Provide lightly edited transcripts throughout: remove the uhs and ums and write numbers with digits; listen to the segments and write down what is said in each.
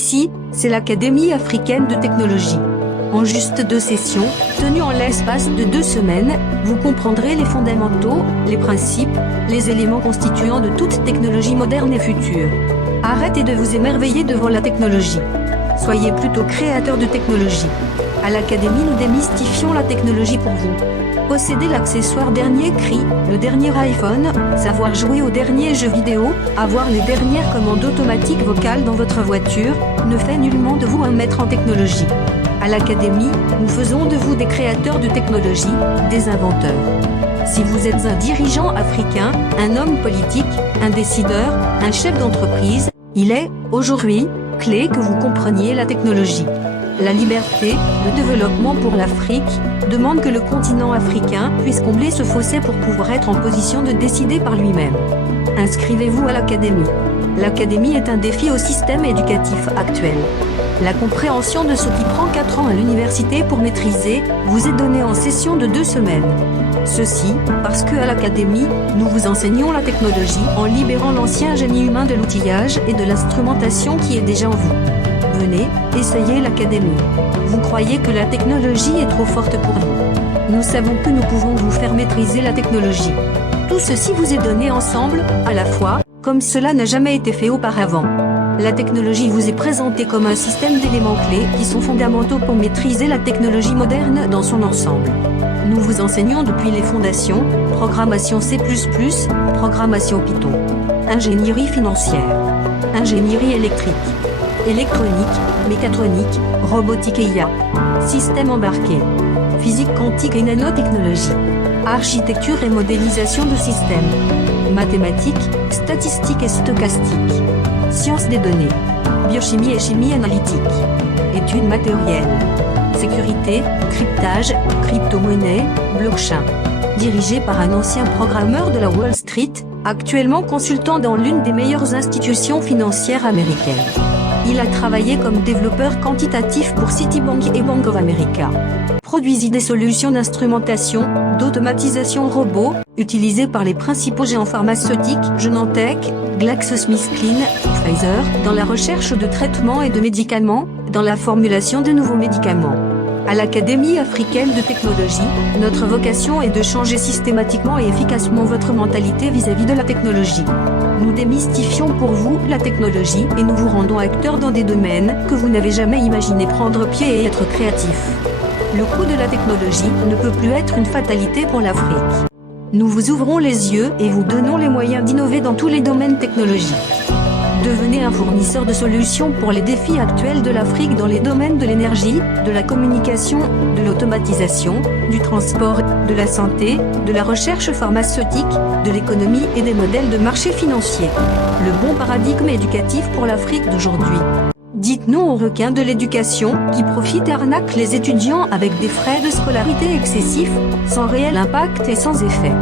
Ici, c'est l'Académie africaine de technologie. En juste 2 sessions, tenues en l'espace de 2 semaines, vous comprendrez les fondamentaux, les principes, les éléments constituants de toute technologie moderne et future. Arrêtez de vous émerveiller devant la technologie. Soyez plutôt créateur de technologie. À l'Académie, nous démystifions la technologie pour vous. Posséder l'accessoire dernier cri, le dernier iPhone, savoir jouer aux derniers jeux vidéo, avoir les dernières commandes automatiques vocales dans votre voiture, ne fait nullement de vous un maître en technologie. À l'Académie, nous faisons de vous des créateurs de technologie, des inventeurs. Si vous êtes un dirigeant africain, un homme politique, un décideur, un chef d'entreprise, il est, aujourd'hui, clé que vous compreniez la technologie. La liberté, le développement pour l'Afrique, demande que le continent africain puisse combler ce fossé pour pouvoir être en position de décider par lui-même. Inscrivez-vous à l'Académie. L'Académie est un défi au système éducatif actuel. La compréhension de ce qui prend 4 ans à l'université pour maîtriser, vous est donnée en session de 2 semaines. Ceci, parce que à l'Académie, nous vous enseignons la technologie en libérant l'ancien génie humain de l'outillage et de l'instrumentation qui est déjà en vous. Venez, essayez l'Académie. Vous croyez que la technologie est trop forte pour vous. Nous savons que nous pouvons vous faire maîtriser la technologie. Tout ceci vous est donné ensemble, à la fois, comme cela n'a jamais été fait auparavant. La technologie vous est présentée comme un système d'éléments clés qui sont fondamentaux pour maîtriser la technologie moderne dans son ensemble. Nous vous enseignons depuis les fondations, programmation C++, programmation Python, ingénierie financière, ingénierie électrique, électronique, mécatronique, robotique et IA, système embarqué, physique quantique et nanotechnologie, architecture et modélisation de systèmes, mathématiques, statistiques et stochastique, sciences des données, biochimie et chimie analytique, études matérielles, sécurité, cryptage, crypto-monnaie, blockchain. Dirigé par un ancien programmeur de la Wall Street, actuellement consultant dans l'une des meilleures institutions financières américaines. Il a travaillé comme développeur quantitatif pour Citibank et Bank of America. Produisit des solutions d'instrumentation, d'automatisation robot, utilisées par les principaux géants pharmaceutiques, Genentech, GlaxoSmithKline, Pfizer, dans la recherche de traitements et de médicaments, dans la formulation de nouveaux médicaments. À l'Académie africaine de technologie, notre vocation est de changer systématiquement et efficacement votre mentalité vis-à-vis de la technologie. Nous démystifions pour vous la technologie et nous vous rendons acteurs dans des domaines que vous n'avez jamais imaginé prendre pied et être créatif. Le coût de la technologie ne peut plus être une fatalité pour l'Afrique. Nous vous ouvrons les yeux et vous donnons les moyens d'innover dans tous les domaines technologiques. Devenez un fournisseur de solutions pour les défis actuels de l'Afrique dans les domaines de l'énergie, de la communication, de l'automatisation, du transport, de la santé, de la recherche pharmaceutique, de l'économie et des modèles de marché financier. Le bon paradigme éducatif pour l'Afrique d'aujourd'hui. Dites non aux requins de l'éducation qui profitent et arnaquent les étudiants avec des frais de scolarité excessifs, sans réel impact et sans effet.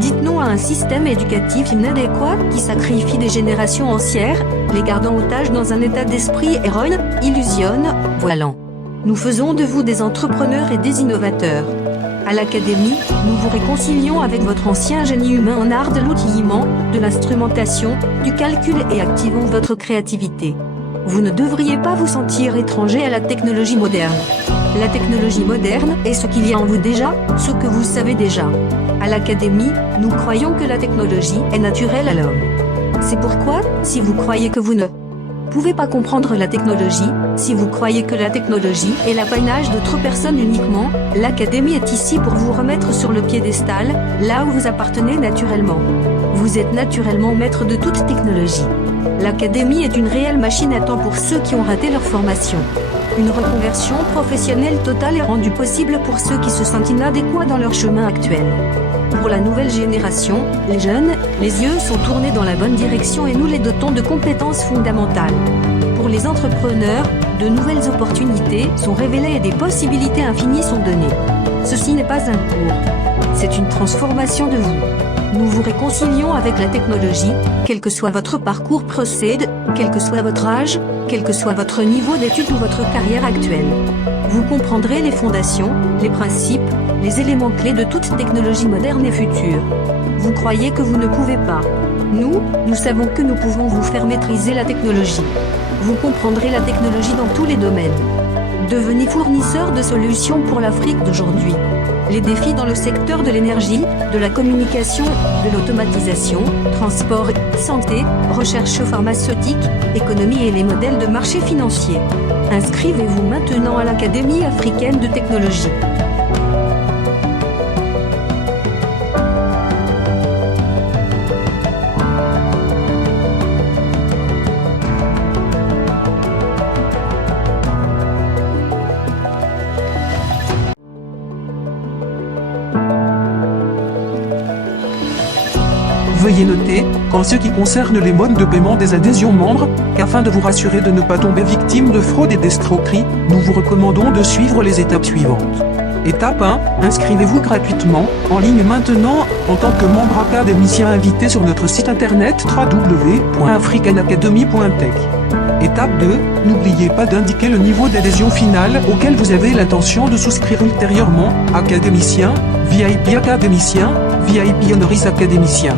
Dites non à un système éducatif inadéquat qui sacrifie des générations entières, les gardant otages dans un état d'esprit erroné, illusionne, voilant. Nous faisons de vous des entrepreneurs et des innovateurs. À l'Académie, nous vous réconcilions avec votre ancien génie humain en art de l'outillement, de l'instrumentation, du calcul et activons votre créativité. Vous ne devriez pas vous sentir étranger à la technologie moderne. La technologie moderne est ce qu'il y a en vous déjà, ce que vous savez déjà. À l'Académie, nous croyons que la technologie est naturelle à l'homme. C'est pourquoi, si vous croyez que vous ne pouvez pas comprendre la technologie, si vous croyez que la technologie est l'apanage d'autres personnes uniquement, l'Académie est ici pour vous remettre sur le piédestal, là où vous appartenez naturellement. Vous êtes naturellement maître de toute technologie. L'Académie est une réelle machine à temps pour ceux qui ont raté leur formation. Une reconversion professionnelle totale est rendue possible pour ceux qui se sentent inadéquats dans leur chemin actuel. Pour la nouvelle génération, les jeunes, les yeux sont tournés dans la bonne direction et nous les dotons de compétences fondamentales. Pour les entrepreneurs, de nouvelles opportunités sont révélées et des possibilités infinies sont données. Ceci n'est pas un cours. C'est une transformation de vous. Nous vous réconcilions avec la technologie, quel que soit votre parcours procède, quel que soit votre âge, quel que soit votre niveau d'études ou votre carrière actuelle. Vous comprendrez les fondations, les principes, les éléments clés de toute technologie moderne et future. Vous croyez que vous ne pouvez pas. Nous savons que nous pouvons vous faire maîtriser la technologie. vous comprendrez la technologie dans tous les domaines. Devenez fournisseur de solutions pour l'Afrique d'aujourd'hui. Les défis dans le secteur de l'énergie, de la communication, de l'automatisation, transport, santé, recherche pharmaceutique, économie et les modèles de marché financier. Inscrivez-vous maintenant à l'Académie africaine de technologie. Veuillez noter, qu'en ce qui concerne les modes de paiement des adhésions membres, qu'afin de vous rassurer de ne pas tomber victime de fraude et d'escroquerie, nous vous recommandons de suivre les étapes suivantes. Étape 1, inscrivez-vous gratuitement, en ligne maintenant, en tant que membre académicien invité sur notre site internet www.africanacademy.tech. Étape 2, n'oubliez pas d'indiquer le niveau d'adhésion final auquel vous avez l'intention de souscrire ultérieurement, académicien, VIP académicien, VIP honoris académicien.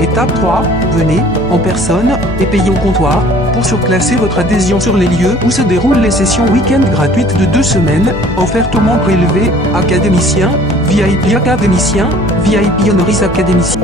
Étape 3, venez, en personne, et payez au comptoir, pour surclasser votre adhésion sur les lieux où se déroulent les sessions week-end gratuites de 2 semaines, offertes aux membres élevés, académiciens, VIP académiciens, VIP honoris académiciens.